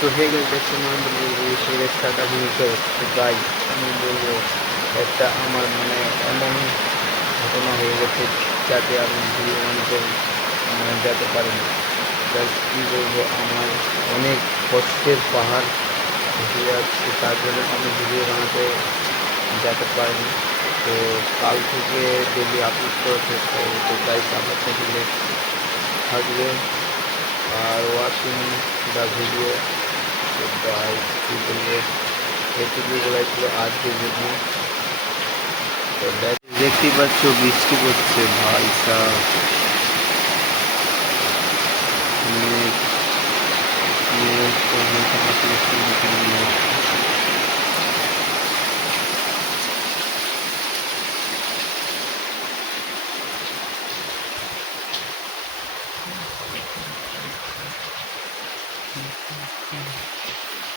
তো হয়ে গেছে দেখছেন সেই রাস্তাটা নিতে তো গাইস আমি বলবো একটা আমার মানে এমন ঘটনা হয়ে গেছে যাতে আমি ভিডিও বানাতে যেতে পারিনি। গাইস কী বলবো, আমার অনেক কষ্টের পাহাড় ভেসে যাচ্ছে, তার জন্য আমি ভিডিও বানাতে যেতে পারিনি। তো কাল থেকে ডেলি আপলোড করার চেষ্টা করবো। তো গাইস আমার চ্যানেলে থাকবে আর ওয়াচিং দ্য ভিডিও। তো গাইস কী বলবো, এটুকু বলাই ছিল আজকের জন্য। তো দেখতেই পাচ্ছ বৃষ্টি পড়ছে ভাই সাহ, মেঘ মেঘ তো হালকা পাতলা মেঘ।